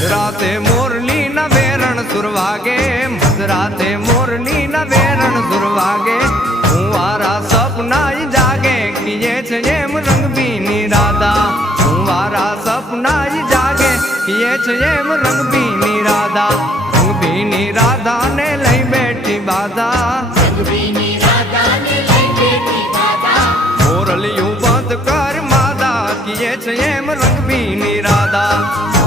રાતે મોરલી ના વેરણ સુરવાગે રાતે મોરલી ના વેરણ સુરવાગે કુંવારા સપના જાગે કિયે છે એમ રંગબીની રાધા કુંવારા સપના જાગે કિયે છે એમ રંગબીની રાધા ને લઈ બેઠી બાધા મોરલિયું બંધ કર માદા કિયે છે એમ રંગબીની રાધા